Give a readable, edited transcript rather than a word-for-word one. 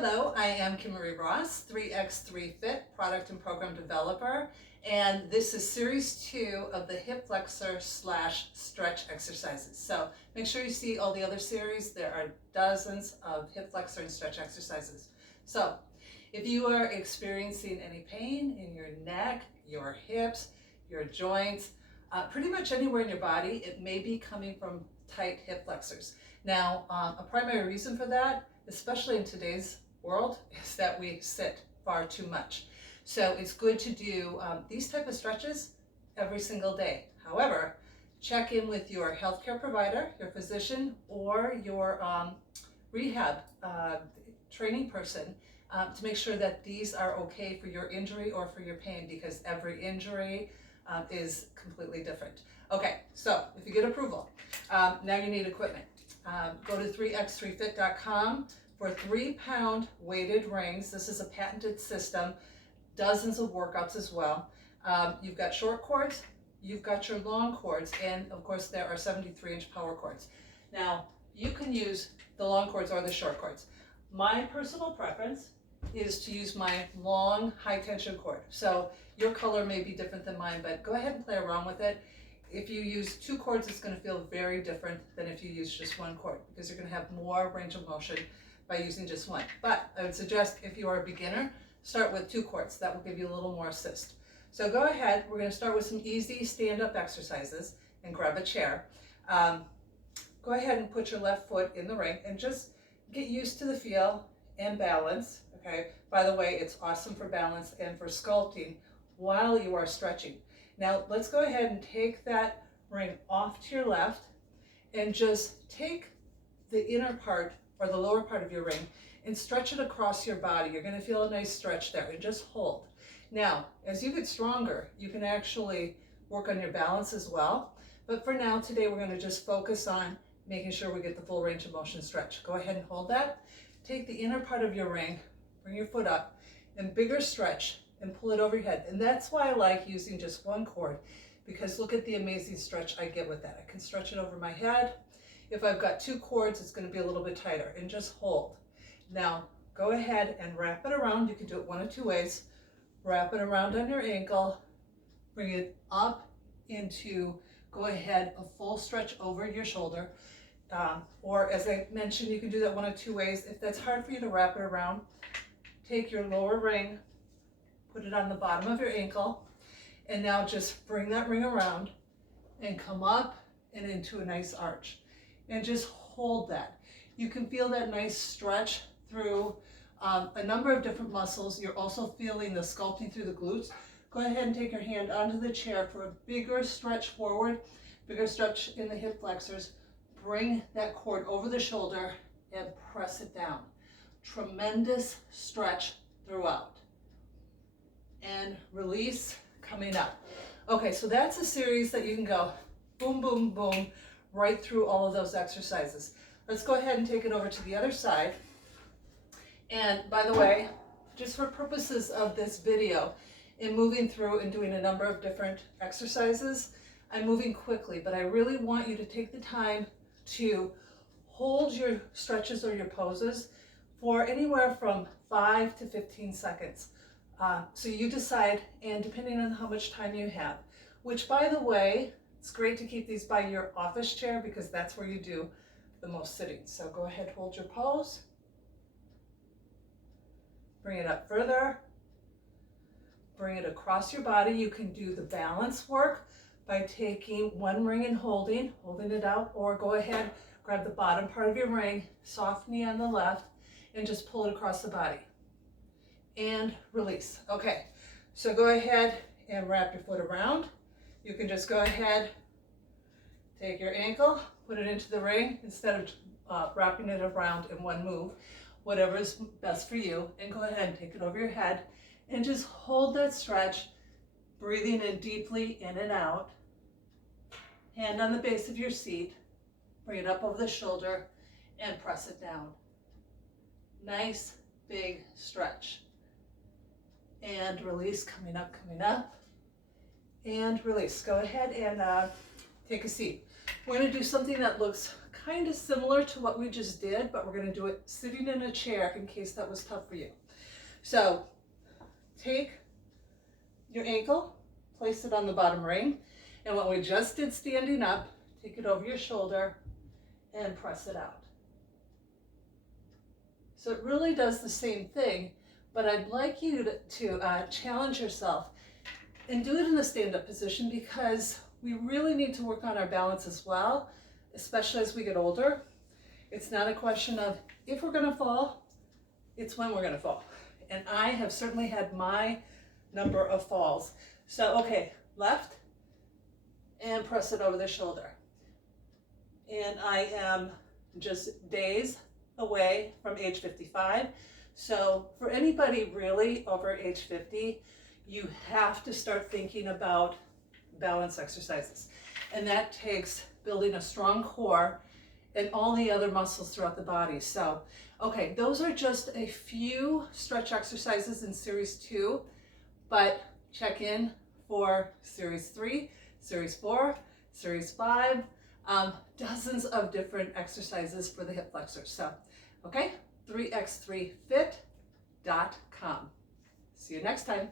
Hello, I am Kimberly Ross, 3X3FIT product and program developer, and this is series 2 of the hip flexor / stretch exercises. So make sure you see all the other series. There are dozens of hip flexor and stretch exercises. So if you are experiencing any pain in your neck, your hips, your joints, pretty much anywhere in your body, it may be coming from tight hip flexors. Now, a primary reason for that, especially in today's world, is that we sit far too much. So it's good to do these type of stretches every single day. However, check in with your healthcare provider, your physician, or your rehab training person to make sure that these are okay for your injury or for your pain, because every injury is completely different. Okay, so if you get approval, now you need equipment. Go to 3x3fit.com for 3-pound weighted rings. This is a patented system, dozens of workouts as well. You've got short cords, you've got your long cords, and of course there are 73-inch power cords. Now, you can use the long cords or the short cords. My personal preference is to use my long high tension cord. So your color may be different than mine, but go ahead and play around with it. If you use 2 cords, it's going to feel very different than if you use just 1 cord, because you're going to have more range of motion by using just 1. But I would suggest, if you are a beginner, start with 2 cords. That will give you a little more assist. So go ahead. We're going to start with some easy stand-up exercises, and grab a chair. Go ahead and put your left foot in the ring and just get used to the feel and balance. Okay. By the way, it's awesome for balance and for sculpting while you are stretching. Now let's go ahead and take that ring off to your left and just take the inner part or the lower part of your ring and stretch it across your body. You're going to feel a nice stretch there, and just hold. Now, as you get stronger, you can actually work on your balance as well. But for now, today, we're going to just focus on making sure we get the full range of motion stretch. Go ahead and hold that. Take the inner part of your ring, bring your foot up, and bigger stretch, and pull it over your head. And that's why I like using just 1 cord, because look at the amazing stretch I get with that. I can stretch it over my head. If I've got 2 cords, it's going to be a little bit tighter, and just hold. Now go ahead and wrap it around. You can do it 1 of 2 ways. Wrap it around on your ankle, bring it up into, go ahead, a full stretch over your shoulder. Or as I mentioned, you can do that 1 of 2 ways. If that's hard for you to wrap it around, take your lower ring, put it on the bottom of your ankle, and now just bring that ring around and come up and into a nice arch. And just hold that. You can feel that nice stretch through a number of different muscles. You're also feeling the sculpting through the glutes. Go ahead and take your hand onto the chair for a bigger stretch forward, bigger stretch in the hip flexors. Bring that cord over the shoulder and press it down. Tremendous stretch throughout. And release coming up. Okay, so that's a series that you can go boom, boom, boom, right through all of those exercises. Let's go ahead and take it over to the other side. And by the way, just for purposes of this video, in moving through and doing a number of different exercises, I'm moving quickly, but I really want you to take the time to hold your stretches or your poses for anywhere from 5 to 15 seconds. So you decide, and depending on how much time you have, which, by the way, it's great to keep these by your office chair, because that's where you do the most sitting. So go ahead, hold your pose. Bring it up further. Bring it across your body. You can do the balance work by taking 1 ring and holding it out, or go ahead, grab the bottom part of your ring, soft knee on the left, and just pull it across the body. And release. Okay, so go ahead and wrap your foot around. You can just go ahead, take your ankle, put it into the ring instead of wrapping it around in 1 move, whatever is best for you, and go ahead and take it over your head and just hold that stretch, breathing in deeply in and out. Hand on the base of your seat, bring it up over the shoulder and press it down. Nice big stretch. And release, coming up, and release. Go ahead and take a seat. We're going to do something that looks kind of similar to what we just did, but we're going to do it sitting in a chair in case that was tough for you. So take your ankle, place it on the bottom ring, and what we just did standing up, take it over your shoulder and press it out. So it really does the same thing, but I'd like you to challenge yourself and do it in a stand-up position, because we really need to work on our balance as well, especially as we get older. It's not a question of if we're going to fall, it's when we're going to fall. And I have certainly had my number of falls. So, okay, left, and press it over the shoulder. And I am just days away from age 55. So for anybody really over age 50, you have to start thinking about balance exercises. And that takes building a strong core and all the other muscles throughout the body. So, okay, those are just a few stretch exercises in series 2, but check in for series 3, series 4, series 5, dozens of different exercises for the hip flexors. So, okay, 3x3fit.com. See you next time.